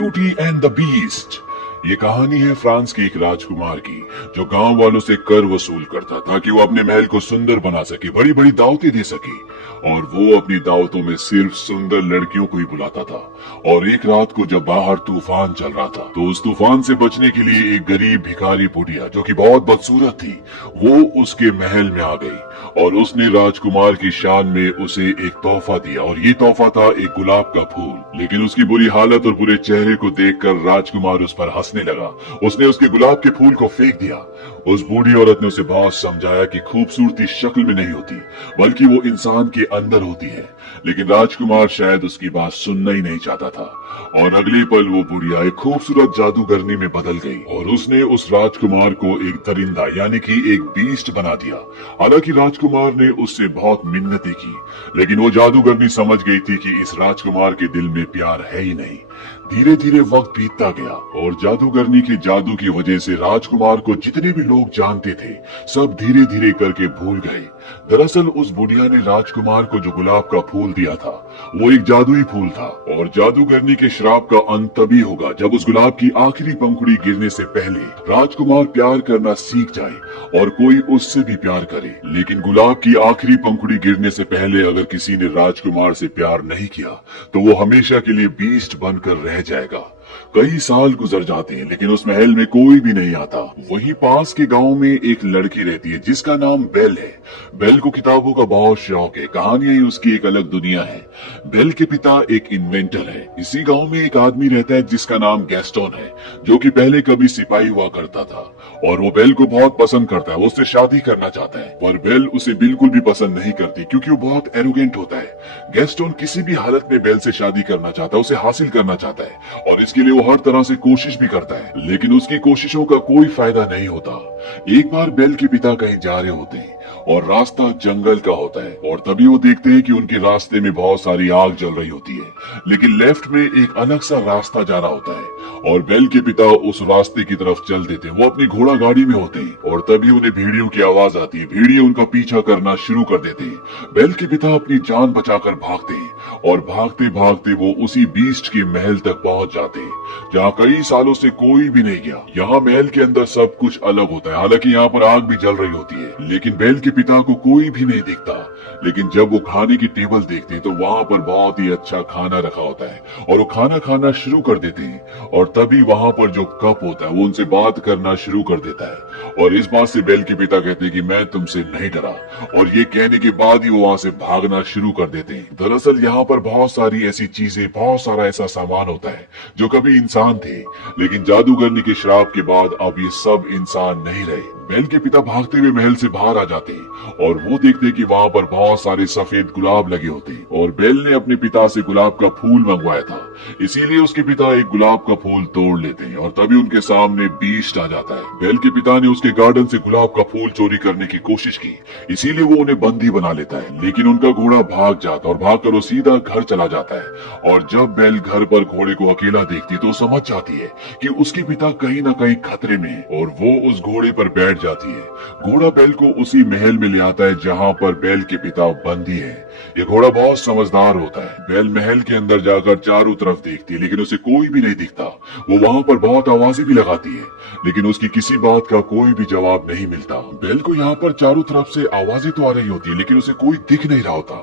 Beauty and the beast. ये कहानी है फ्रांस के एक राजकुमार की जो गांव वालों से कर वसूल करता ताकि वो अपने महल को सुंदर बना सके, बड़ी बड़ी दावतें दे सके। और वो अपनी दावतों में सिर्फ सुंदर लड़कियों को ही बुलाता था। और एक रात को जब बाहर तूफान चल रहा था तो उस तूफान से बचने के लिए एक गरीब भिखारी बुढ़िया जो कि बहुत बदसूरत थी, वो उसके महल में आ गई और उसने राजकुमार की शान में उसे एक तोहफा दिया। और ये तोहफा था एक गुलाब का फूल। लेकिन उसकी बुरी हालत और बुरे चेहरे को देखकर राजकुमार उस पर हंसने लगा। उसने उसके गुलाब के फूल को फेंक दिया। उस बूढ़ी औरत ने उसे बहुत समझाया कि खूबसूरती शक्ल में नहीं होती बल्कि वो इंसान के अंदर होती है। लेकिन राजकुमार शायद उसकी बात सुनना ही नहीं चाहता था। और अगले पल वो बुढ़िया एक खूबसूरत जादूगरनी में बदल गई और उसने उस राजकुमार को एक दरिंदा यानी कि एक बीस्ट बना दिया। हालांकि राजकुमार ने उससे बहुत मिन्नतें की, लेकिन वो जादूगरनी समझ गई थी कि इस राजकुमार के दिल में प्यार है ही नहीं। धीरे धीरे वक्त बीतता गया और जादूगरनी के जादू की वजह से राजकुमार को जितने भी लोग जानते थे सब धीरे धीरे करके भूल गए। दरअसल उस बुढ़िया ने राजकुमार को जो गुलाब का फूल दिया था वो एक जादुई फूल था। और जादूगरनी के श्राप का अंत तभी होगा जब उस गुलाब की आखिरी पंखुड़ी गिरने से पहले राजकुमार प्यार करना सीख जाए और कोई उससे भी प्यार करे। लेकिन गुलाब की आखिरी पंखुड़ी गिरने से पहले अगर किसी ने राजकुमार से प्यार नहीं किया तो वो हमेशा के लिए बीस्ट बनकर रह जाएगा। कई साल गुजर जाते हैं लेकिन उस महल में कोई भी नहीं आता। वहीं पास के गांव में एक लड़की रहती है जिसका नाम बेल है। बेल को किताबों का बहुत शौक है, कहानियां ही उसकी एक अलग दुनिया है। बेल के पिता एक इन्वेंटर है। इसी गांव में एक आदमी रहता है जिसका नाम गैस्टोन है जो कि पहले कभी सिपाही हुआ करता था और वो बेल को बहुत पसंद करता है। वो उससे शादी करना चाहता है पर बेल उसे बिल्कुल भी पसंद नहीं करती क्योंकि वो बहुत एरोगेंट होता है। गैस्टोन किसी भी हालत में बेल से शादी करना चाहता है, उसे हासिल करना चाहता है और इसके लिए वो हर तरह से कोशिश भी करता है, लेकिन उसकी कोशिशों का कोई फायदा नहीं होता। एक बार बेल के पिता कहीं जा रहे होते हैं और रास्ता जंगल का होता है और तभी वो देखते हैं कि उनके रास्ते में बहुत सारी आग जल रही होती है। लेकिन लेफ्ट में एक अलग सा रास्ता जा रहा होता है और बेल के पिता उस रास्ते की तरफ चल देते हैं। वो अपनी घोड़ा गाड़ी में होते हैं और तभी उन्हें भेड़ियों की आवाज आती है। भेड़िए उनका पीछा करना शुरू कर देते हैं। बेल के पिता अपनी जान बचाकर भागते हैं और भागते भागते वो उसी बीस्ट के महल तक पहुंच जाते हैं जहाँ कई सालों से कोई भी नहीं गया। यहाँ महल के अंदर सब कुछ अलग होता है, हालांकि यहाँ पर आग भी जल रही होती है लेकिन बेल के पिता को कोई भी नहीं दिखता। लेकिन जब वो खाने की टेबल देखते हैं तो वहाँ पर बहुत ही अच्छा खाना रखा होता है और वो खाना खाना शुरू कर देते हैं और तभी वहाँ पर जो कप होता है वो उनसे बात करना शुरू कर देता है। और इस बात से बेल के पिता कहते हैं कि मैं तुमसे नहीं डरा, और ये कहने के बाद ही वो वहाँ से भागना शुरू कर देते हैं। दरअसल यहाँ पर बहुत सारी ऐसी चीजें, बहुत सारा ऐसा सामान होता है जो कभी इंसान थे लेकिन जादूगरनी के श्राप के बाद अब ये सब इंसान नहीं रहे। बेल के पिता भागते हुए महल से बाहर आ जाते हैं और वो देखते हैं कि वहाँ पर बहुत सारे सफेद गुलाब लगे होते हैं और बेल ने अपने पिता से गुलाब का फूल मंगवाया था, इसीलिए उसके पिता एक गुलाब का फूल तोड़ लेते हैं और तभी उनके सामने बीस्ट आ जाता है। बेल के पिता ने उसके गार्डन से गुलाब का फूल चोरी करने की कोशिश की, इसीलिए वो उन्हें बंदी बना लेता है। लेकिन उनका घोड़ा भाग जाता और भागकर वो सीधा घर चला जाता है। और जब बेल घर पर घोड़े को अकेला देखती तो समझ जाती है कि उसके पिता कहीं ना कहीं खतरे में है और वो उस घोड़े पर बैठ जाती है। घोड़ा बेल को उसी महल में ले आता है जहाँ पर बेल के पिता बंदी है। ये घोड़ा बहुत समझदार होता है। बेल महल के अंदर जाकर चारों तरफ देखती है लेकिन उसे कोई भी नहीं दिखता। वो वहाँ पर बहुत आवाजें भी लगाती है लेकिन उसकी किसी बात का कोई भी जवाब नहीं मिलता। बेल को यहाँ पर चारों तरफ से आवाजें तो आ रही होती है लेकिन उसे कोई दिख नहीं रहा होता।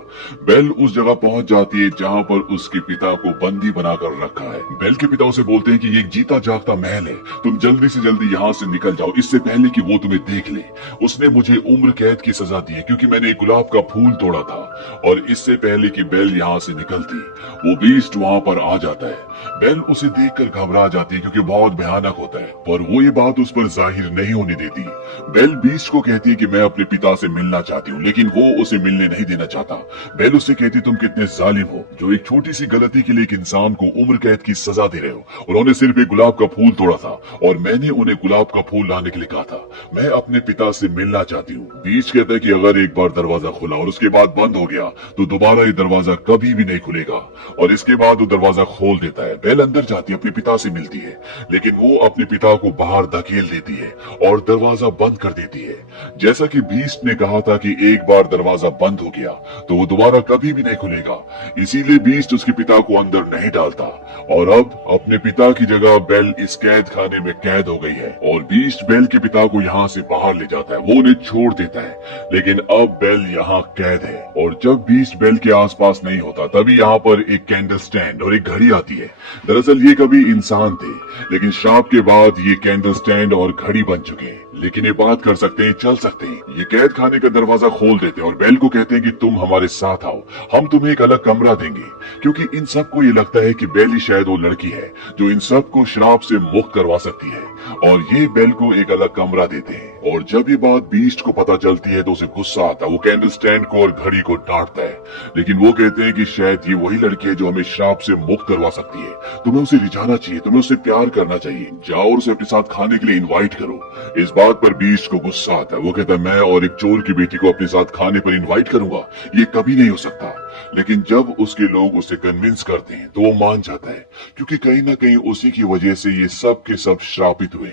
बेल उस जगह पहुंच जाती है जहाँ पर उसके पिता को बंदी बनाकर रखा है। बेल के पिता उसे बोलते हैं कि ये एक जीता जागता महल है, तुम जल्दी से जल्दी यहाँ से निकल जाओ इससे पहले कि वो तुम्हें देख ले। उसने मुझे उम्र कैद की सजा दी है क्योंकि मैंने एक गुलाब का फूल तोड़ा था। और इससे पहले कि बेल यहाँ से निकलती वो बीस्ट वहाँ पर आ जाता है। बेल उसे देखकर घबरा जाती है क्योंकि बहुत भयानक होता है, पर वो ये बात उस पर जाहिर नहीं होने देती। बेल बीस्ट को कहती है कि मैं अपने पिता से मिलना चाहती हूँ लेकिन वो उसे मिलने नहीं देना चाहता। बेल उससे कहती तुम कितने जालिम हो जो एक छोटी सी गलती के लिए एक इंसान को उम्र कैद की सजा दे रहे हो। उन्होंने सिर्फ एक गुलाब का फूल तोड़ा था और मैंने उन्हें गुलाब का फूल लाने के लिए कहा था। मैं अपने पिता से मिलना चाहती हूँ। बीस्ट कहता है कि अगर एक बार दरवाजा खुला और उसके बाद बंद हो गया तो दोबारा ये दरवाजा कभी भी नहीं खुलेगा। और इसके बाद वो दरवाजा खोल देता है। बेल अंदर जाती है, अपने पिता से मिलती है लेकिन वो अपने पिता को बाहर बाहर धकेल देती है और दरवाजा बंद कर देती है। जैसा कि बीस्ट ने कहा था कि एक बार दरवाजा बंद हो गया तो वो दोबारा कभी भी नहीं खुलेगा, इसीलिए बीस्ट उसके पिता को अंदर नहीं डालता और अब अपने पिता की जगह बेल इस कैद खाने में कैद हो गई है और बीस्ट बेल के पिता को यहाँ से बाहर ले जाता है, वो उन्हें छोड़ देता है। लेकिन अब बेल यहाँ कैद है और जब बीस्ट बेल के आसपास नहीं होता तभी यहाँ पर एक कैंडल स्टैंड और एक घड़ी आती है। दरअसल ये कभी इंसान थे, लेकिन श्राप के बाद ये कैंडल स्टैंड और घड़ी बन चुके हैं, लेकिन ये बात कर सकते हैं, चल सकते हैं। ये कैद खाने का दरवाजा खोल देते हैं और बेल को कहते हैं कि तुम हमारे साथ आओ, हम तुम्हें एक अलग कमरा देंगे, क्योंकि इन सबको ये लगता है कि बेल ही शायद वो लड़की है जो इन सबको श्राप से मुक्त करवा सकती है और ये बेल को एक अलग कमरा देते हैं। और जब ये बात बीस्ट को पता चलती है तो उसे गुस्सा आता है, वो कैंडल स्टैंड को और घड़ी को डांटता है, लेकिन वो कहते हैं कि शायद ये वही लड़की है जो हमें श्राप से मुक्त करवा सकती है, तुम्हें उसे रिझाना चाहिए, तुम्हें उससे प्यार करना चाहिए, जाओ और उसे अपने साथ खाने के लिए इन्वाइट करो। इस बात पर बीस्ट को गुस्सा आता है, वो कहता है मैं और एक चोर की बेटी को अपने साथ खाने पर इन्वाइट करूंगा, ये कभी नहीं हो सकता। लेकिन जब उसके लोग उसे कन्विंस करते हैं तो वो मान जाता है, क्योंकि कहीं ना कहीं उसी की वजह से ये सब के सब श्रापित हुए।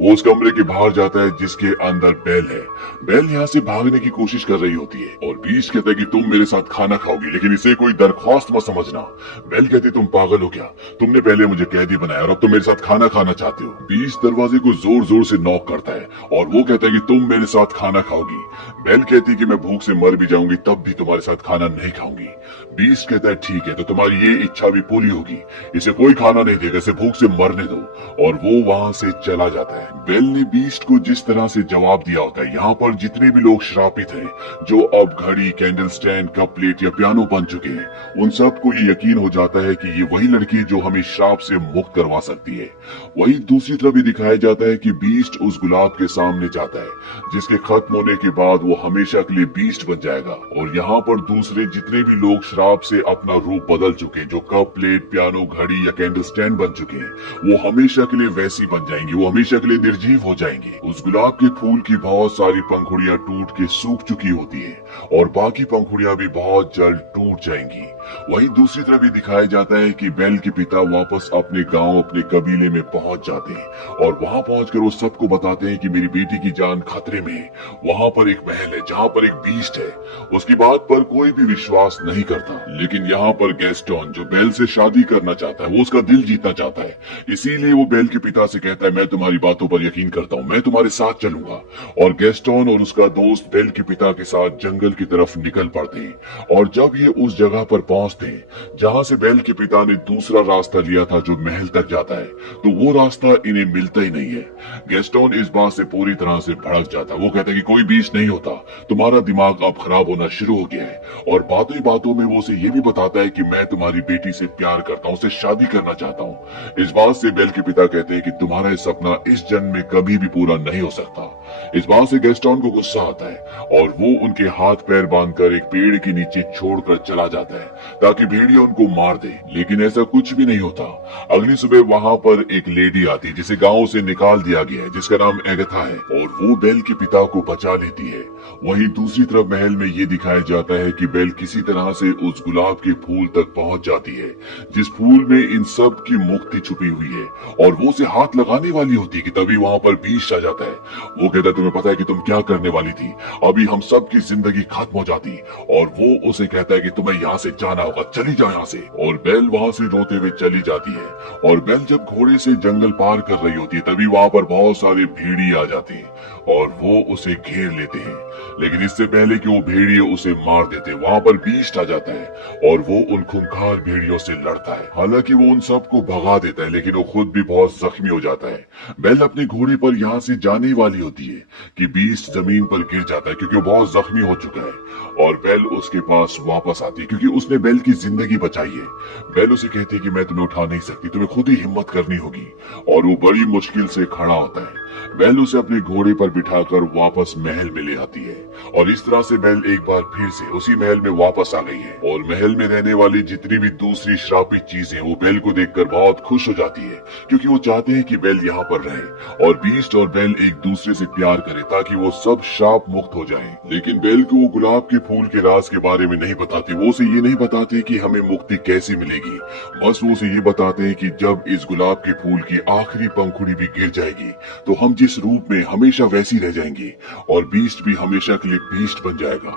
वो उस कमरे के बाहर जाता है जिसके अंदर बेल है। बेल यहाँ से भागने की कोशिश कर रही होती है और बीस्ट कहता है कि तुम मेरे साथ खाना खाओगी, लेकिन इसे कोई दरख्वास्त मत समझना। बेल कहती तुम पागल हो क्या, तुमने पहले मुझे कैदी बनाया और अब तुम मेरे साथ खाना खाना चाहते हो। बीस्ट दरवाजे को जोर जोर से नॉक करता है और वो कहता है कि तुम मेरे साथ खाना खाओगी। बेल कहती है कि मैं भूख से मर भी जाऊंगी तब भी तुम्हारे साथ खाना नहीं खाऊंगी। बीस्ट कहता है ठीक है, तो तुम्हारी ये इच्छा भी पूरी होगी, इसे कोई खाना नहीं देगा, इसे भूख से मरने दो। और वो वहां से चला जाता है। बेल ने बीस्ट को जिस तरह से जवाब दिया होता है, यहाँ पर जितने भी लोग श्रापित हैं, जो अब घड़ी, कैंडल स्टैंड, कप प्लेट या पियानो बन चुके हैं, उन सबको ये यकीन हो जाता है कि ये वही लड़की है जो हमें श्राप से मुक्त करवा सकती है। वही दूसरी तरफ भी दिखाया जाता है कि बीस्ट उस गुलाब के सामने जाता है जिसके खत्म होने के बाद वो हमेशा के लिए बीस्ट बन जाएगा। और यहाँ पर दूसरे जितने भी लोग श्राप से अपना रूप बदल चुके, जो कप प्लेट, पियानो, घड़ी या कैंडल स्टैंड बन चुके हैं, वो हमेशा के लिए वैसी बन जाएंगे, वो हमेशा के लिए निर्जीव हो जाएंगे। उस गुलाब के फूल की बहुत सारी पंखुड़ियां टूट के सूख चुकी होती है और बाकी पंखुड़ियां भी बहुत जल्द टूट जाएंगी। वहीं दूसरी तरफ भी दिखाया जाता है कि बेल के पिता वापस अपने गांव, अपने कबीले में पहुंच जाते हैं और वहां पहुंचकर वो सबको बताते हैं कि मेरी बेटी की जान खतरे में है। वहां पर एक महल है जहां पर एक बीस्ट है। उसकी बात पर कोई भी विश्वास नहीं करता, लेकिन यहाँ पर गैस्टोन जो बेल से शादी करना चाहता है, वो उसका दिल जीतना चाहता है, इसीलिए वो बेल के पिता से कहता है मैं तुम्हारी बातों पर यकीन करता हूँ, मैं तुम्हारे साथ चलूंगा। और गैस्टोन और उसका दोस्त बेल के पिता के साथ जंगल की तरफ निकल पड़ते हैं। और जब ये उस जगह पर पहुंचते हैं जहां से बेल के पिता ने दूसरा रास्ता लिया था जो महल तक जाता है, तो वो रास्ता इन्हें मिलता ही नहीं है। गैस्टोन इस बात से पूरी तरह से भड़क जाता है। वो कहता है कि कोई बीच नहीं होता, तुम्हारा दिमाग अब खराब होना शुरू हो गया है। और बातों ही बातों में वो उसे ये भी बताता है कि मैं तुम्हारी बेटी से प्यार करता हूँ, उससे शादी करना चाहता हूँ। इस बात से बेल के पिता कहते हैं कि तुम्हारा ये सपना इस जन्म में कभी भी पूरा नहीं हो सकता। इस बात से गैस्टोन को गुस्सा आता है और वो उनके हाथ पैर बांधकर एक पेड़ के नीचे छोड़कर चला जाता है ताकि भेड़िया उनको मार दे, लेकिन ऐसा कुछ भी नहीं होता। अगली सुबह वहां पर एक लेडी आती है जिसे गांव से निकाल दिया गया है, जिसका नाम एगथा है, और वो बेल के पिता को बचा लेती है। वहीं दूसरी तरफ महल में ये दिखाया जाता है कि बेल किसी तरह से उस गुलाब के फूल तक पहुंच जाती है जिस फूल में इन सब की मुक्ति छुपी हुई है, और वो उसे हाथ लगाने वाली होती है कि तभी वहां पर बीस्ट आ जाता है। वो कहता है तुम्हें पता है कि तुम क्या करने वाली थी, अभी हम सब की जिंदगी खत्म हो जाती। और वो उसे कहता है कि तुम्हें यहाँ से जाना होगा, चली जाओ यहाँ से। और बेल वहां से रोते हुए चली जाती है। और बेल जब घोड़े से जंगल पार कर रही होती है तभी वहां पर बहुत सारे भेड़िए आ जाते हैं और वो उसे घेर लेते हैं, लेकिन इससे पहले कि वो भेड़िए उसे मार देते वहां पर बीस्ट आ जाता है और वो उन खूंखार भेड़ियों से लड़ता है। हालांकि वो उन सबको भगा देता है, लेकिन वो खुद भी बहुत जख्मी हो जाता है। बेल अपने घोड़े पर यहाँ से जाने वाली होती है कि बीस्ट जमीन पर गिर जाता है क्योंकि वो बहुत जख्मी हो चुका है। और बेल उसके पास वापस आती है क्योंकि उसने बेल की जिंदगी बचाई है। बेल उसे कहती है कि मैं तुम्हें उठा नहीं सकती, तुम्हें खुद ही हिम्मत करनी होगी। और वो बड़ी मुश्किल से खड़ा होता है, बेल उसे अपने घोड़े पर बिठाकर वापस महल में ले आती है और इस तरह से बेल एक बार फिर से उसी महल में वापस आ गई है और महल में रहने वाली जितनी भी दूसरी श्रापित चीजें वो बेल को देखकर बहुत खुश हो जाती है, क्योंकि वो चाहते हैं कि बेल यहाँ पर रहे और बीस्ट और बेल एक दूसरे से प्यार करे ताकि वो सब श्राप मुक्त हो जाएं। लेकिन बेल को वो गुलाब के फूल के राज के बारे में नहीं बताते। वो उसे ये नहीं बताते कि हमें मुक्ति कैसे मिलेगी, बस वो उसे ये बताते हैं कि जब इस गुलाब के फूल की आखिरी पंखुड़ी भी गिर जाएगी तो हम जिस रूप में हमेशा वैसी रह जाएंगी और बीस्ट भी हमेशा के लिए बीस्ट बन जाएगा।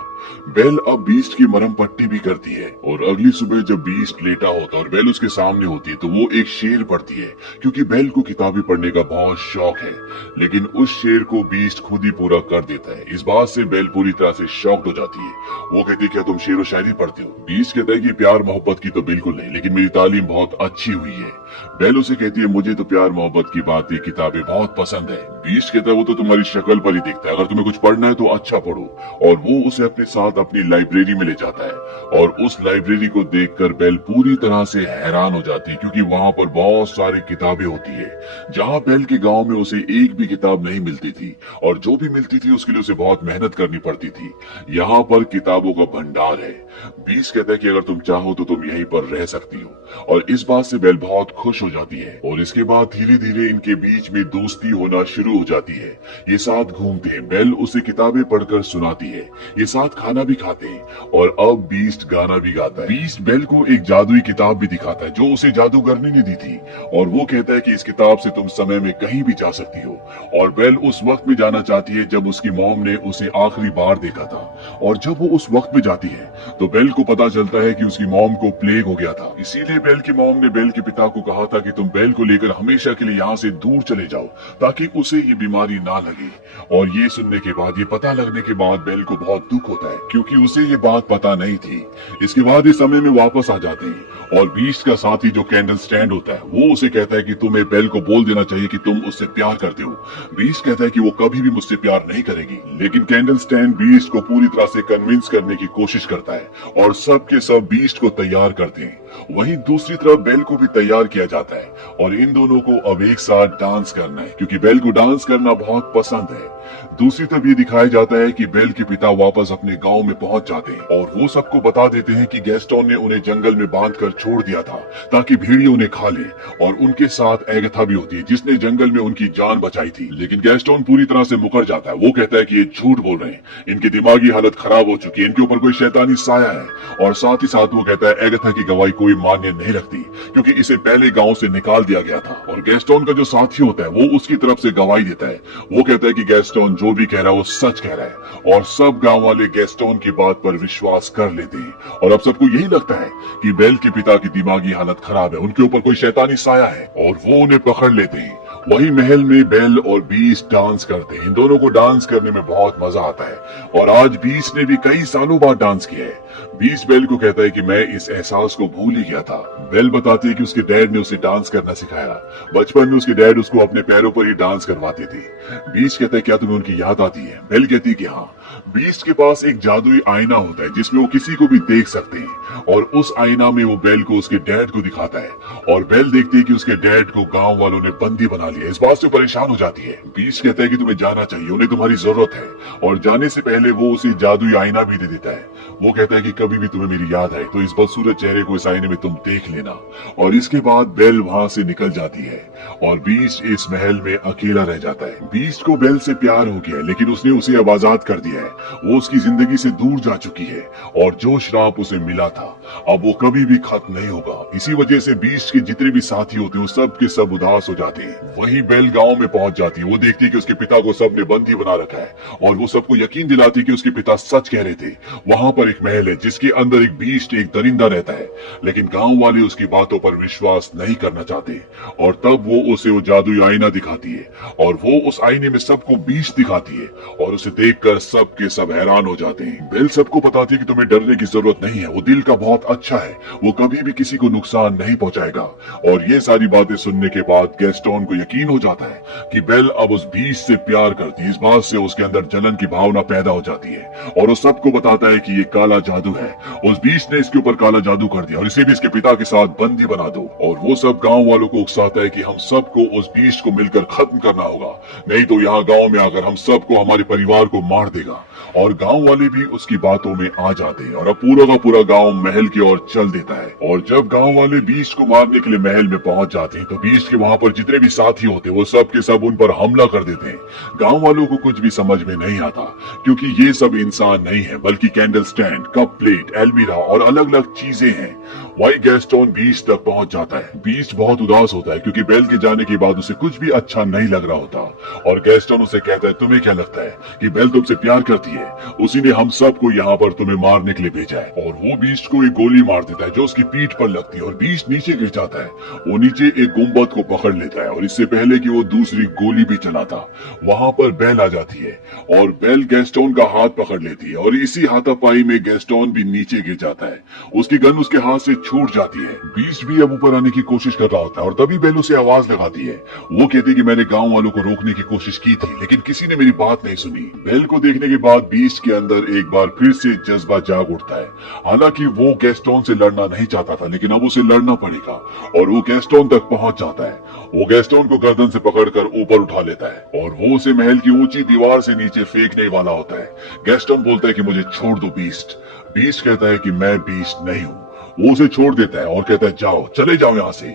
बेल अब बीस्ट की मरहम पट्टी भी करती है और अगली सुबह जब बीस्ट लेटा होता है और बेल उसके सामने होती है तो वो एक शेर पढ़ती है, क्योंकि बेल को किताबें पढ़ने का बहुत शौक है। लेकिन उस शेर को बीस्ट खुद ही पूरा कर देता है। इस बात से बेल पूरी तरह से शॉक्ड हो जाती है। वो कहती है, क्या तुम शेर व शायरी पढ़ते हो? बीस्ट कहता है कि प्यार मोहब्बत की तो बिल्कुल नहीं, लेकिन मेरी तालीम बहुत अच्छी हुई है। बेल उसे कहती है, मुझे तो प्यार मोहब्बत की बातें किताबें बहुत पसंद है। बीस्ट कहता है, वो तो तुम्हारी शक्ल पर ही दिखता है, अगर तुम्हें कुछ पढ़ना है तो अच्छा पढ़ो। और वो उसे अपने साथ अपनी लाइब्रेरी में ले जाता है और उस लाइब्रेरी को देखकर बेल पूरी तरह से हैरान हो जाती है, क्योंकि वहां पर बहुत सारी किताबें होती है। जहां बेल के गांव में उसे एक भी किताब नहीं मिलती थी और जो भी मिलती थी उसके लिए उसे बहुत मेहनत करनी पड़ती थी। यहाँ पर किताबों का भंडार है। बीस्ट कहता है कि अगर तुम चाहो तो तुम यहीं पर रह सकती हो और इस बात से बेल बहुत खुश हो जाती है। और इसके बाद धीरे धीरे इनके बीच में दोस्ती होना शुरू हो जाती है। ये साथ घूमते हैं, बेल उसे किताबें पढ़कर सुनाती है, ये साथ खाना भी खाते हैं और अब बीस्ट गाना भी गाता है। बीस्ट बेल को एक जादुई किताब भी दिखाता है जो उसे जादूगरनी ने दी थी और वो कहता है कि इस किताब से तुम समय में कहीं भी जा सकती हो। और बेल उस वक्त में जाना चाहती है जब उसकी मॉम ने उसे आखिरी बार देखा था और जब वो उस वक्त में जाती है तो बेल को पता चलता है कि उसकी मॉम को प्लेग हो गया था। इसीलिए बेल की मॉम ने बेल के पिता को कहा था कि तुम बेल को लेकर हमेशा के लिए यहाँ से दूर चले जाओ ताकि उसे ये बीमारी ना लगे। और ये सुनने के बाद, ये पता लगने के बाद बेल को बहुत दुख होता है, क्योंकि उसे ये बात पता नहीं थी। इसके बाद इस समय में वापस आ जाते हैं और बीस्ट का साथी जो कैंडल स्टैंड होता है वो उसे कहता है कि तुम्हें बेल को बोल देना चाहिए कि तुम उससे प्यार करते हो। बीस्ट कहता है कि वो कभी भी मुझसे प्यार नहीं करेगी, लेकिन कैंडल स्टैंड बीस्ट को पूरी तरह से कन्विंस करने की कोशिश करता है और सब के सब बीस्ट को तैयार करते हैं। वहीं दूसरी तरफ बेल को भी तैयार किया जाता है और इन दोनों को अब एक साथ डांस करना है, क्योंकि बेल को डांस करना बहुत पसंद है। दूसरी तरफ ये दिखाया जाता है कि बेल के पिता वापस अपने गांव में पहुंच जाते हैं और वो सबको बता देते हैं कि गैस्टोन ने उन्हें जंगल में बांधकर छोड़ दिया था ताकि भेड़िए उन्हें खा ले। और उनके साथ एगथा भी होती है जिसने जंगल में उनकी जान बचाई थी। लेकिन गैस्टोन पूरी तरह से मुकर जाता है। वो कहता है कि ये झूठ बोल रहे हैं, इनकी दिमागी हालत खराब हो चुकी है, इनके ऊपर कोई शैतानी साया है। और साथ ही साथ वो कहता है एगथा की गवाही कोई मान्य नहीं रखती, क्योंकि इसे पहले गांव से निकाल दिया गया था। और गैस्टोन का जो साथी होता है वो उसकी तरफ से गवाही देता है। वो कहता है कि गैस्टोन जो भी कह रहा है वो सच कह रहा है। और सब गांव वाले गैस्टोन की बात पर विश्वास कर लेते हैं और अब सबको यही लगता है कि बेल के पिता की दिमागी हालत खराब है, उनके ऊपर कोई शैतानी साया है और वो उन्हें पकड़ लेते हैं। वही महल में बेल और बीस्ट डांस करते हैं। इन दोनों को डांस करने में बहुत मजा आता है और आज बीस्ट ने भी कई सालों बाद डांस किया है। बीस्ट बेल को कहता है कि मैं इस एहसास को भूल ही गया था। बेल बताती है कि उसके डैड ने उसे डांस करना सिखाया। बचपन में उसके डैड उसको अपने पैरों पर ही डांस करवाते थे। बीस्ट कहता है, क्या तुम्हें उनकी याद आती है? बेल कहती है कि हाँ। बीस्ट के पास एक जादुई आईना होता है जिसमें वो किसी को भी देख सकते हैं और उस आईना में वो बेल को उसके डैड को दिखाता है और बेल देखती है कि उसके डैड को गांव वालों ने बंदी बना लिया। इस बात से परेशान हो जाती है। बीस्ट कहता है कि तुम्हें जाना चाहिए, उन्हें तुम्हारी जरूरत है। और जाने से पहले वो उसे जादुई आईना भी दे देता है। वो कहता है कि कभी भी तुम्हें मेरी याद आए तो इस बदसूरत चेहरे को इस आईने में तुम देख लेना। और इसके बाद बेल वहां से निकल जाती है और बीस्ट इस महल में अकेला रह जाता है। बीस्ट को बेल से प्यार हो गया है, लेकिन उसने उसे अब आजाद कर दिया है। वो उसकी जिंदगी से दूर जा चुकी है और जो श्राप उसे मिला था अब वो कभी भी खत्म नहीं होगा। इसी वजह से बीस्ट के जितने भी साथी होते हैं वो सब के सब उदास हो जाते हैं। वहीं बेल गांव में पहुंच जाती है। वो देखती है कि उसके पिता को सबने बंदी बना रखा है और वो सबको यकीन दिलाती है कि उसके पिता सच कह रहे थे। वहां पर एक महल है जिसके अंदर एक बीस्ट, एक दरिंदा रहता है, लेकिन गांव वाले उसकी बातों पर विश्वास नहीं करना चाहते। और तब वो उसे वो जादुई आईना दिखाती है और वो उस आईने में सबको बीस्ट दिखाती है और उसे देखकर सब के सब हैरान हो जाते हैं। बेल सबको बताती है कि तुम्हें डरने की जरूरत नहीं है, वो दिल का बहुत अच्छा है, वो कभी भी किसी को नुकसान नहीं पहुंचाएगा। और ये सारी बातें सुनने के बाद गैस्टोन को यकीन हो जाता है कि बेल अब उस बीस्ट से प्यार करती है। इस बात से उसके अंदर जलन की भावना पैदा हो जाती है और वो सबको बताता है कि ये काला जादू है उस बीस्ट ने इसके ऊपर काला जादू कर दिया और इसे भी इसके पिता के साथ बंदी बना दो। और वो सब गांव वालों को उकसाता है कि हम सबको उस बीस्ट को मिलकर खत्म करना होगा, नहीं तो यहाँ गांव में आकर हम सबको, हमारे परिवार को मार देगा। और गांव वाले भी उसकी बातों में आ जाते हैं और अब पूरा का पूरा गांव महल की ओर चल देता है। और जब गांव वाले बीस्ट को मारने के लिए महल में पहुंच जाते हैं तो बीस्ट के वहां पर जितने भी साथी होते हैं वो सब के सब उन पर हमला कर देते हैं। गांव वालों को कुछ भी समझ में नहीं आता क्योंकि ये सब इंसान नहीं है बल्कि candle stand, cup plate, almirah और अलग अलग चीजें हैं। वही गैस्टोन बीस्ट तक पहुंच जाता है। बीस्ट बहुत उदास होता है क्योंकि बेल के जाने के बाद उसे कुछ भी अच्छा नहीं लग रहा होता। और गैस्टोन उसे कहता है, तुम्हें क्या लगता है कि बेल तुमसे प्यार करती है? उसी ने हम सबको यहाँ पर तुम्हें मारने के लिए भेजा है। और वो बीस्ट को एक गोली मार देता है जो उसकी पीठ पर लगती है और बीस्ट नीचे गिर जाता है। वो नीचे एक गुम्बद को पकड़ लेता है और इससे पहले कि वो दूसरी गोली भी चलाता, वहां पर बेल आ जाती है और बेल गैस्टोन का हाथ पकड़ लेती है और इसी हाथापाई में गैस्टोन भी नीचे गिर जाता है। उसकी गन उसके हाथ से छूट जाती है। बीस्ट भी अब ऊपर आने की कोशिश कर रहा होता है और तभी बेल उसे आवाज लगाती है। वो कहती है कि मैंने गांव वालों को रोकने की कोशिश की थी लेकिन किसी ने मेरी बात नहीं सुनी। बेल को देखने के बाद बीस्ट के अंदर एक बार फिर से जज्बा जाग उठता है। हालांकि वो गैस्टोन से लड़ना नहीं चाहता था लेकिन अब उसे लड़ना पड़ेगा और वो गैस्टोन तक पहुंच जाता है। वो गैस्टोन को गर्दन से पकड़कर ऊपर उठा लेता है और वो उसे महल की ऊंची दीवार से नीचे फेंकने वाला होता है। गैस्टोन बोलता है कि मुझे छोड़ दो बीस्ट। बीस्ट कहता है कि मैं बीस्ट नहीं हूँ। वो उसे छोड़ देता है और कहता है, जाओ, चले जाओ यहाँ से।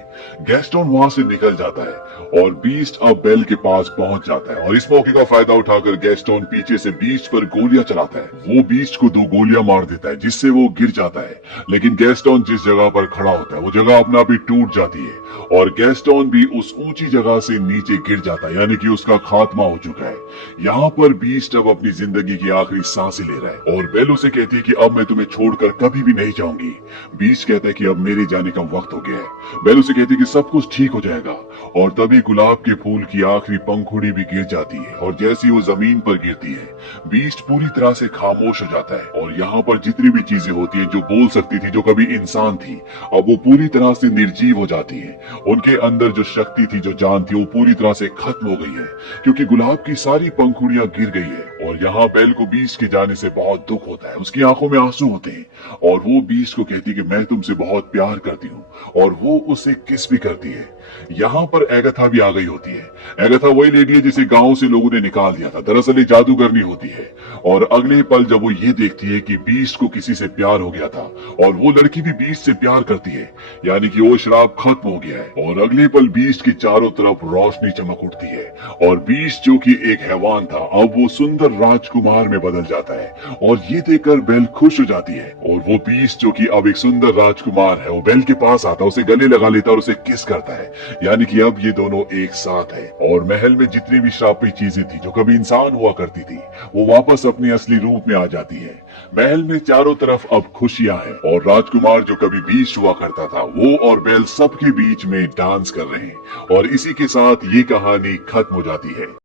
गैस्टोन वहां से निकल जाता है और बीस्ट अब बेल के पास पहुंच जाता है और इस मौके का फायदा उठाकर गैस्टोन पीछे से बीस्ट पर गोलियां चलाता है। वो बीस्ट को 2 गोलियां मार देता है जिससे वो गिर जाता है, लेकिन गैस्टोन जिस जगह पर खड़ा होता है वो जगह अपना भी टूट जाती है और गैस्टोन भी उस ऊंची जगह से नीचे गिर जाता है, यानी कि उसका खात्मा हो चुका है। यहाँ पर बीस्ट अब अपनी जिंदगी की आखिरी सांसें ले रहा है और बेल उसे कहती है कि अब मैं तुम्हें छोड़कर कभी भी नहीं जाऊंगी। बीस्ट कहता है कि अब मेरे जाने का वक्त हो गया है। बेल उसे कहती है कि सब कुछ ठीक हो जाएगा और तभी गुलाब के फूल की आखिरी पंखुड़ी भी गिर जाती है और जैसी वो जमीन पर गिरती है बीस्ट पूरी तरह से खामोश हो जाता है। और यहाँ पर जितनी भी चीजें होती है जो बोल सकती थी, जो कभी इंसान थी, अब वो पूरी तरह से निर्जीव हो जाती है। उनके अंदर जो शक्ति थी, जो जान थी, वो पूरी तरह से खत्म हो गई है क्योंकि गुलाब की सारी पंखुड़ियां गिर गई है। और यहाँ बेल को बीस्ट के जाने से बहुत दुख होता है। उसकी आंखों में आंसू होते हैं और वो बीस्ट को कहती है कि मैं तुमसे बहुत प्यार करती हूँ और वो उसे किस भी करती है। यहाँ पर एगाथा भी आ गई होती है। एगाथा वही लेडी है जिसे गांव से लोगों ने निकाल दिया था। दरअसल ये जादूगरनी होती है और अगले पल जब वो ये देखती है कि बीस्ट को किसी से प्यार हो गया था और वो लड़की भी बीस्ट से प्यार करती है, यानी कि वो शराब खत्म हो गया है। और अगले पल बीस्ट के चारों तरफ रोशनी चमक उठती है और बीस्ट जो कि एक हैवान था अब वो सुंदर राजकुमार में बदल जाता है। और ये देखकर बेल खुश हो जाती है और वो बीस्ट जो कि अब एक सुंदर राजकुमार है वो बेल के पास आता है, उसे गले लगा लेता है और उसे किस करता है, यानी कि अब ये दोनों एक साथ है। और महल में जितनी भी श्रापित चीजें थी जो कभी इंसान हुआ करती थी वो वापस अपने असली रूप में आ जाती है। महल में चारों तरफ अब खुशियां हैं और राजकुमार जो कभी बीस्ट हुआ करता था वो और बेल सबके बीच में डांस कर रहे हैं। और इसी के साथ ये कहानी खत्म हो जाती है।